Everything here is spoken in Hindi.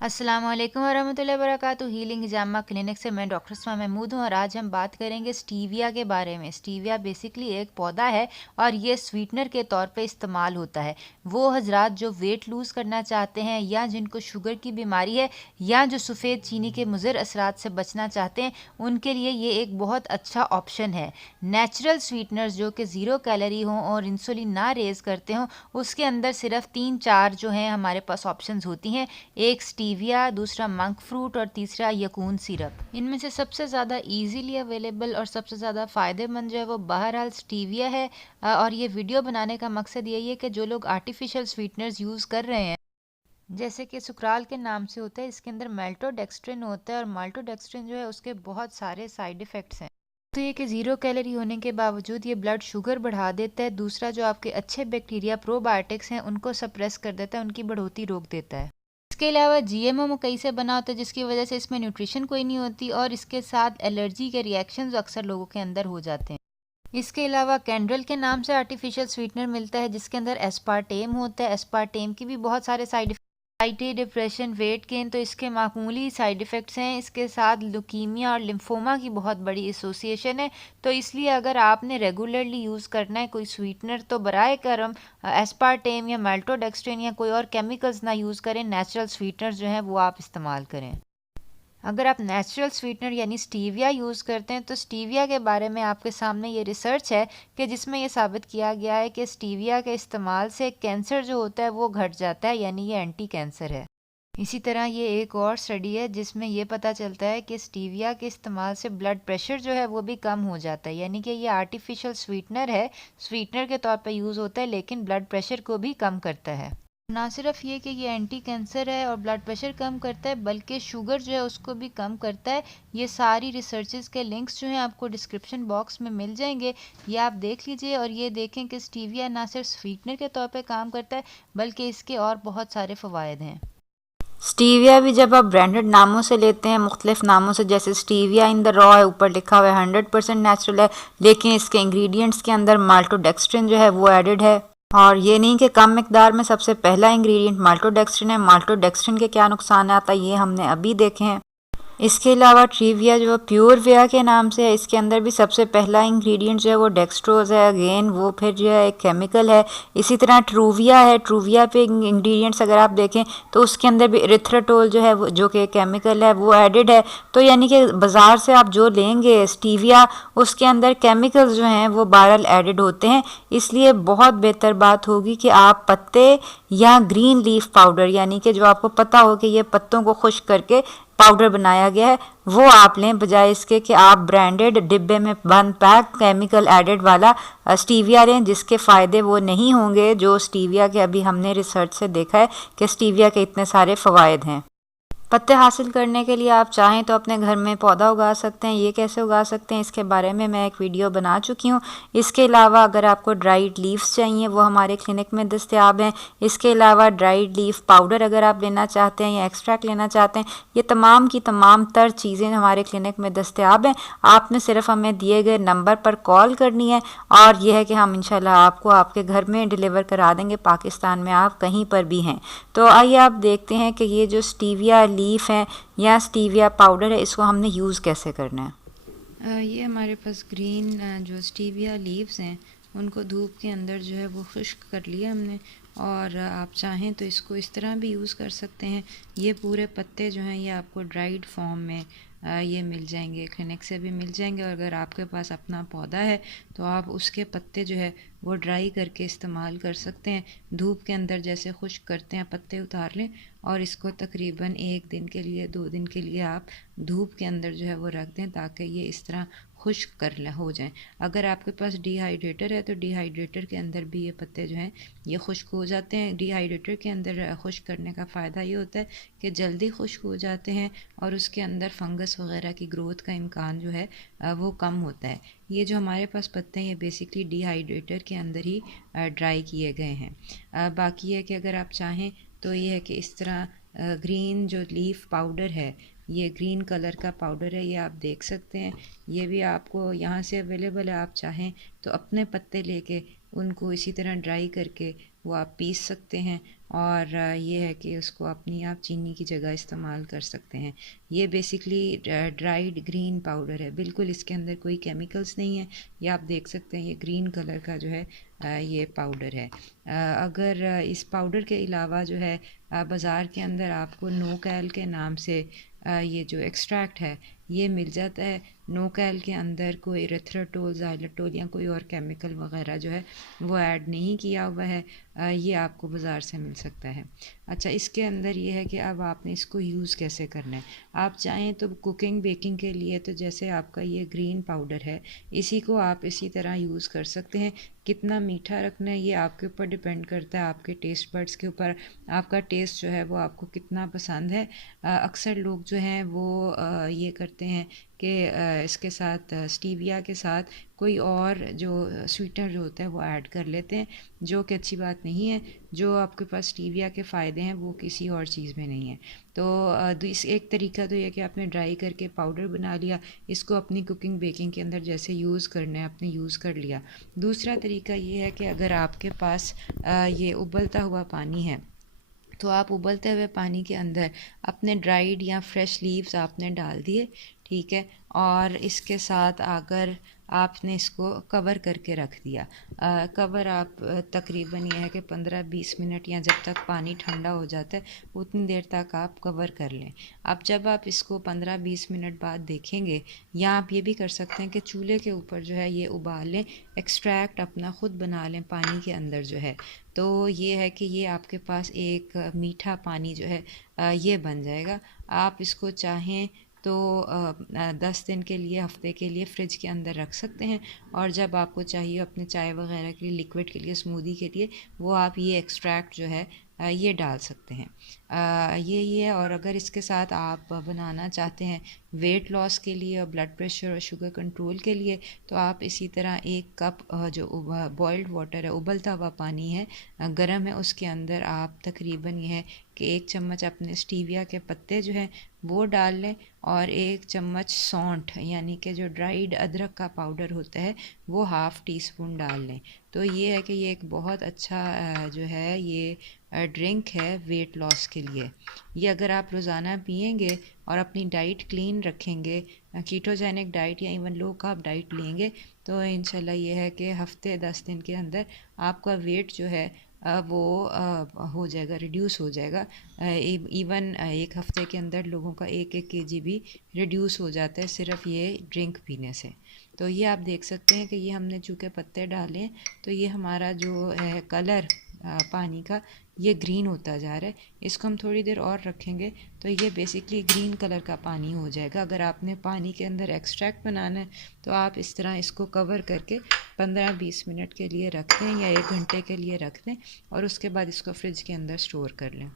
अस्सलाम वालेकुम वरहमतुल्लाहि वबरकातुहू। हीलिंग हिजामा क्लिनिक से मैं डॉक्टर समा महमूद हूँ और आज हम बात करेंगे स्टीविया के बारे में। स्टीविया बेसिकली एक पौधा है और ये स्वीटनर के तौर पे इस्तेमाल होता है। वो हजरात जो वेट लूज़ करना चाहते हैं या जिनको शुगर की बीमारी है या जो सफ़ेद चीनी के मुज़र असरात से बचना चाहते हैं, उनके लिए ये एक बहुत अच्छा ऑप्शन है। नेचुरल स्वीटनर्स जो कि ज़ीरो कैलोरी हों और इंसुलिन ना रेज़ करते हों, उसके अंदर सिर्फ 3-4 जो हैं हमारे पास ऑप्शंस होती हैं। एक स्टीविया, दूसरा मंक फ्रूट और तीसरा यकून सिरप। इनमें से सबसे ज़्यादा इजीली अवेलेबल और सबसे ज़्यादा फ़ायदेमंद जो है वो बहरहाल स्टीविया है। और ये वीडियो बनाने का मकसद यही है कि जो लोग आर्टिफिशियल स्वीटनर्स यूज़ कर रहे हैं, जैसे कि सुकराल के नाम से होता है, इसके अंदर माल्टोडेक्स्ट्रिन होता है और माल्टोडेक्स्ट्रिन जो है उसके बहुत सारे साइड इफ़ेक्ट्स हैं। तो ये कि ज़ीरो कैलोरी होने के बावजूद ये ब्लड शुगर बढ़ा देता है। दूसरा, जो आपके अच्छे बैक्टीरिया प्रोबायोटिक्स हैं उनको सप्रेस कर देता है, उनकी बढ़ोतरी रोक देता है। इसके अलावा जीएमओ मकई से बना होता है जिसकी वजह से इसमें न्यूट्रिशन कोई नहीं होती और इसके साथ एलर्जी के रिएक्शंस अक्सर लोगों के अंदर हो जाते हैं। इसके अलावा कैंड्रल के नाम से आर्टिफिशियल स्वीटनर मिलता है जिसके अंदर एस्पार्टेम होता है। एस्पार्टेम की भी बहुत सारे side anxiety, depression, weight gain, तो इसके मामूली साइड इफ़ेक्ट्स हैं। इसके साथ लुकीमिया और लिम्फोमा की बहुत बड़ी एसोसिएशन है। तो इसलिए अगर आपने रेगुलरली यूज़ करना है कोई स्वीटनर तो बराए करम एस्पार्टेम या माल्टोडेक्स्ट्रिन या कोई और केमिकल्स ना यूज़ करें। नेचुरल स्वीटनर्स जो हैं वो आप इस्तेमाल करें। अगर आप नेचुरल स्वीटनर यानी स्टीविया यूज़ करते हैं तो स्टीविया के बारे में आपके सामने ये रिसर्च है कि जिसमें ये साबित किया गया है कि स्टीविया के इस्तेमाल से कैंसर जो होता है वो घट जाता है, यानी ये एंटी कैंसर है। इसी तरह ये एक और स्टडी है जिसमें ये पता चलता है कि स्टीविया के इस्तेमाल से ब्लड प्रेशर जो है वो भी कम हो जाता है। यानी कि ये आर्टिफिशियल स्वीटनर है, स्वीटनर के तौर पे यूज़ होता है लेकिन ब्लड प्रेशर को भी कम करता है। ना सिर्फ ये कि ये एंटी कैंसर है और ब्लड प्रेशर कम करता है, बल्कि शुगर जो है उसको भी कम करता है। ये सारी रिसर्चेस के लिंक्स जो हैं आपको डिस्क्रिप्शन बॉक्स में मिल जाएंगे, ये आप देख लीजिए और ये देखें कि स्टीविया ना सिर्फ स्वीटनर के तौर पे काम करता है बल्कि इसके और बहुत सारे फ़वाद हैं। स्टीविया भी जब आप ब्रांडेड नामों से लेते हैं, मुख्तलिफ नामों से, जैसे स्टीविया इन द रॉ है, ऊपर लिखा हुआ है 100% नेचुरल है, लेकिन इसके इंग्रेडिएंट्स के अंदर माल्टोडेक्स्ट्रिन जो है वो एडेड है। और ये नहीं कि कम मिकदार में सबसे पहला इंग्रेडिएंट माल्टोडेक्स्ट्रिन है। माल्टोडेक्स्ट्रिन के क्या नुकसान आता है ये हमने अभी देखे हैं। इसके अलावा ट्रीविया जो प्योर विया के नाम से है, इसके अंदर भी सबसे पहला इंग्रेडिएंट जो है वो डेक्सट्रोज है। अगेन वो फिर जो है एक केमिकल है। इसी तरह ट्रूविया है, ट्रूविया पे इंग्रेडिएंट्स अगर आप देखें तो उसके अंदर भी इरिथ्राटोल जो है वो जो कि केमिकल है वो एडेड है। तो यानी कि बाज़ार से आप जो लेंगे स्टीविया, उसके अंदर केमिकल्स जो हैं वो बहरहाल एडेड होते हैं। इसलिए बहुत बेहतर बात होगी कि आप पत्ते या ग्रीन लीफ पाउडर, यानी कि जो आपको पता हो कि ये पत्तों को खुश्क करके पाउडर बनाया गया है, वो आप लें, बजाय इसके कि आप ब्रांडेड डिब्बे में बंद पैक केमिकल एडेड वाला स्टीविया लें, जिसके फ़ायदे वो नहीं होंगे जो स्टीविया के अभी हमने रिसर्च से देखा है कि स्टीविया के इतने सारे फ़वाद हैं। पत्ते हासिल करने के लिए आप चाहें तो अपने घर में पौधा उगा सकते हैं। ये कैसे उगा सकते हैं इसके बारे में मैं एक वीडियो बना चुकी हूँ। इसके अलावा अगर आपको ड्राइड लीव्स चाहिए वो हमारे क्लिनिक में दस्तयाब हैं। इसके अलावा ड्राइड लीफ पाउडर अगर आप लेना चाहते हैं या एक्सट्रैक्ट लेना चाहते हैं, ये तमाम की तमाम तर चीज़ें हमारे क्लिनिक में दस्तयाब हैं। आपने सिर्फ हमें दिए गए नंबर पर कॉल करनी है और यह है कि हम इंशाल्लाह आपको आपके घर में डिलीवर करा देंगे, पाकिस्तान में आप कहीं पर भी हैं। तो आइए आप देखते हैं कि ये जो स्टीविया लीफ है या स्टीविया पाउडर है, इसको हमने यूज़ कैसे करना है। ये हमारे पास ग्रीन जो स्टीविया लीव्स हैं उनको धूप के अंदर जो है वो खुश्क कर लिया हमने। और आप चाहें तो इसको इस तरह भी यूज़ कर सकते हैं। ये पूरे पत्ते जो हैं ये आपको ड्राइड फॉर्म में ये मिल जाएंगे, क्लिनिक से भी मिल जाएंगे। और अगर आपके पास अपना पौधा है तो आप उसके पत्ते जो है वो ड्राई करके इस्तेमाल कर सकते हैं। धूप के अंदर जैसे खुश्क करते हैं, पत्ते उतार लें और इसको तकरीबन 1 दिन के लिए 2 दिन के लिए आप धूप के अंदर जो है वो रख दें ताकि ये इस तरह खुश्क कर हो जाएं। अगर आपके पास डिहाइड्रेटर है तो डिहाइड्रेटर के अंदर भी ये पत्ते जो हैं ये खुश्क हो जाते हैं। डिहाइड्रेटर के अंदर खुश्क करने का फ़ायदा ये होता है कि जल्दी खुश्क हो जाते हैं और उसके अंदर फंगस वगैरह की ग्रोथ का इम्कान जो है वो कम होता है। ये जो हमारे पास पत्ते हैं ये बेसिकली डिहाइड्रेटर के अंदर ही ड्राई किए गए हैं। बाकी है कि अगर आप चाहें तो ये है कि इस तरह ग्रीन जो लीफ पाउडर है, ये ग्रीन कलर का पाउडर है, ये आप देख सकते हैं। ये भी आपको यहाँ से अवेलेबल है। आप चाहें तो अपने पत्ते लेके उनको इसी तरह ड्राई करके वो आप पीस सकते हैं। और ये है कि उसको अपनी आप चीनी की जगह इस्तेमाल कर सकते हैं। ये बेसिकली ड्राइड ग्रीन पाउडर है, बिल्कुल इसके अंदर कोई केमिकल्स नहीं है। ये आप देख सकते हैं, ये ग्रीन कलर का जो है ये पाउडर है। अगर इस पाउडर के अलावा जो है बाज़ार के अंदर आपको नोकैल के नाम से ये जो एक्सट्रैक्ट है ये मिल जाता है। नोकैल के अंदर कोई इरिथ्राटोल, ज़ाइलोटोल या कोई और केमिकल वगैरह जो है वो ऐड नहीं किया हुआ है। ये आपको बाज़ार से मिल सकता है। अच्छा, इसके अंदर ये है कि अब आपने इसको यूज़ कैसे करना है। आप चाहें तो कुकिंग बेकिंग के लिए तो जैसे आपका ये ग्रीन पाउडर है, इसी को आप इसी तरह यूज़ कर सकते हैं। कितना मीठा रखना है ये आपके ऊपर डिपेंड करता है, आपके टेस्ट बड्स के ऊपर। आपका टेस्ट जो है वो आपको कितना पसंद है। अक्सर लोग जो हैं वो ये करते हैं कि इसके साथ स्टीविया के साथ कोई और जो स्वीटनर जो होता है वो ऐड कर लेते हैं, जो कि अच्छी बात नहीं है। जो आपके पास स्टीविया के फ़ायदे हैं वो किसी और चीज़ में नहीं है। तो इस एक तरीका तो ये कि आपने ड्राई करके पाउडर बना लिया, इसको अपनी कुकिंग बेकिंग के अंदर जैसे यूज़ करना है आपने यूज़ कर लिया। दूसरा तरीका ये है कि अगर आपके पास ये उबलता हुआ पानी है, तो आप उबलते हुए पानी के अंदर अपने ड्राइड या फ्रेश लीव्स आपने डाल दिए, ठीक है। और इसके साथ अगर आपने इसको कवर करके रख दिया, कवर आप तकरीबन यह है कि 15-20 मिनट या जब तक पानी ठंडा हो जाता है उतनी देर तक आप कवर कर लें। अब जब आप इसको 15-20 मिनट बाद देखेंगे, या आप ये भी कर सकते हैं कि चूल्हे के ऊपर जो है ये उबाल लें, एक्सट्रैक्ट अपना ख़ुद बना लें पानी के अंदर जो है। तो ये है कि ये आपके पास एक मीठा पानी जो है ये बन जाएगा। आप इसको चाहें तो 10 दिन के लिए, हफ्ते के लिए फ्रिज के अंदर रख सकते हैं, और जब आपको चाहिए अपने चाय वगैरह के लिए, लिक्विड के लिए, स्मूदी के लिए, वो आप ये एक्सट्रैक्ट जो है ये डाल सकते हैं। ये है। और अगर इसके साथ आप बनाना चाहते हैं वेट लॉस के लिए और ब्लड प्रेशर और शुगर कंट्रोल के लिए, तो आप इसी तरह 1 कप जो बॉइल्ड वाटर है, उबलता हुआ पानी है, गर्म है, उसके अंदर आप तकरीबन ये है कि 1 चम्मच अपने स्टीविया के पत्ते जो हैं वो डाल लें, और 1 चम्मच सौंठ यानी कि जो ड्राइड अदरक का पाउडर होता है वो हाफ़ टी स्पून डाल लें। तो ये है कि ये एक बहुत अच्छा जो है ये ड्रिंक है वेट लॉस के लिए। ये अगर आप रोज़ाना पिएंगे और अपनी डाइट क्लीन रखेंगे, कीटोजेनिक डाइट या इवन लो कार्ब डाइट लेंगे, तो इंशाल्लाह ये है कि हफ्ते 10 दिन के अंदर आपका वेट जो है वो हो जाएगा, रिड्यूस हो जाएगा। इवन 1 हफ्ते के अंदर लोगों का 1-1 केजी भी रिड्यूस हो जाता है सिर्फ ये ड्रिंक पीने से। तो ये आप देख सकते हैं कि ये हमने चूँकि पत्ते डाले हैं, तो ये हमारा जो है कलर पानी का ये ग्रीन होता जा रहा है। इसको हम थोड़ी देर और रखेंगे तो ये बेसिकली ग्रीन कलर का पानी हो जाएगा। अगर आपने पानी के अंदर एक्सट्रैक्ट बनाना है तो आप इस तरह इसको कवर करके 15-20 मिनट के लिए रख दें या 1 घंटे के लिए रख दें, और उसके बाद इसको फ्रिज के अंदर स्टोर कर लें।